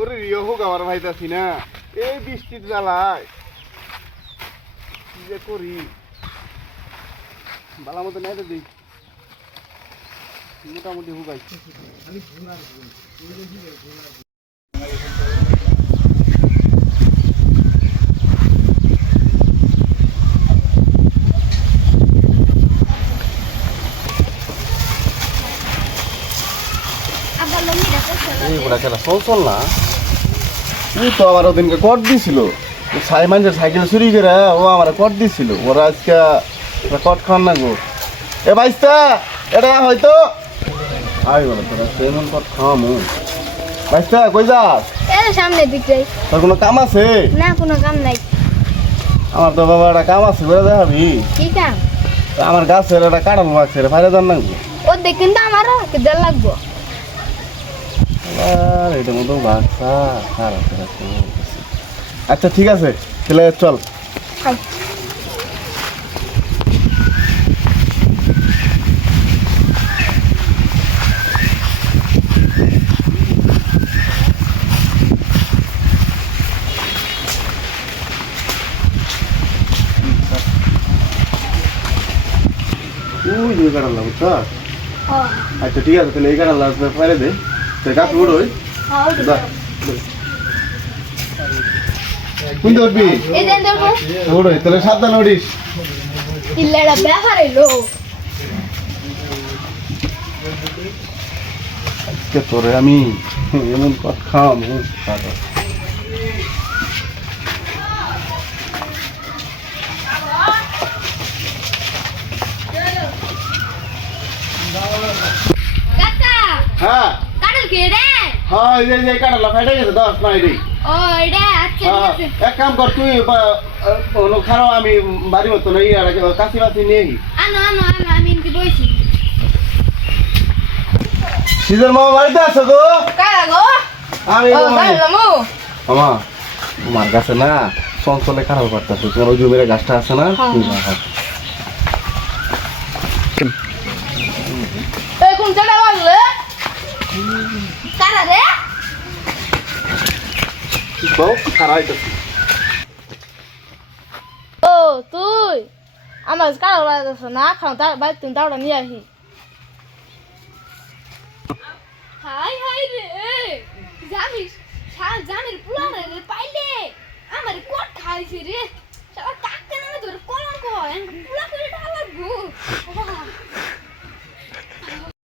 ওরে রিও হোক আমার ভাইতাছি না এই বৃষ্টির জ্বালায় কি যে করি বালা মতো নেই তো দিই মোটামুটি হুকাই চল না তুই তো আমার ওদিনকে কট দিছিল মানুষের সাইকেল চুরি করে ও আমার কট দিছিল ওরা আজকে কট খান না গো এ ভাইস্তা এটা হয়তো আই বলো তোরা এমন কট খাওয়ামু ভাইস্তা কই যাস সামনের দিক যাই তোর কোনো কাম আছে না কোনো কাম নাই আমার তো বাবা একটা কাম আছে করে দেখাবি কি কাম আমার গাছের একটা কাটাল লাগছে রে ফাইলে জান না ও দেখেন তো আমারও দেড় লাগবো আর এটা মতো বাচ্চা আচ্ছা ঠিক আছে তাহলে চল ওই যে কাটাল লাগছে আচ্ছা ঠিক আছে তাহলে এই কাটাল লাগবে ফাইলে দে তুই গাছ উড়োই কোন উঠবি উড়োই তাহলে সাবধান উড়িস ইল্লাটা ব্যাপার এলো আজকে তোরে আমি এমন কথা খাওয়াবো হ্যাঁ কাটল কে রে হ্যাঁ এই যে কাটাল ফাইটে গেছে 10 না এটাই ও এটা আচ্ছা ঠিক আছে এক কাম কর তুই খারাপ আমি বাড়ি মতো নেই আর কাশি বাসি নেই আনো আনো আনো আমি ইনকি বইছি সিজন মামা বাড়িতে আছো গো কারা গো আমি ও মামু মামা তোমার কাছে না চঞ্চলে খারাপ করতেছে তোমার ওই জমির গাছটা আছে না এই কোন চলে বললে কারা রে ও তুই আমার কারা লাগছ না খাও তার বাইরে তুমি দাওড়া নিয়ে আসি হাই হাই রে জানিস জানির পুলারে রে পাইলে আমার কোট খাইছে রে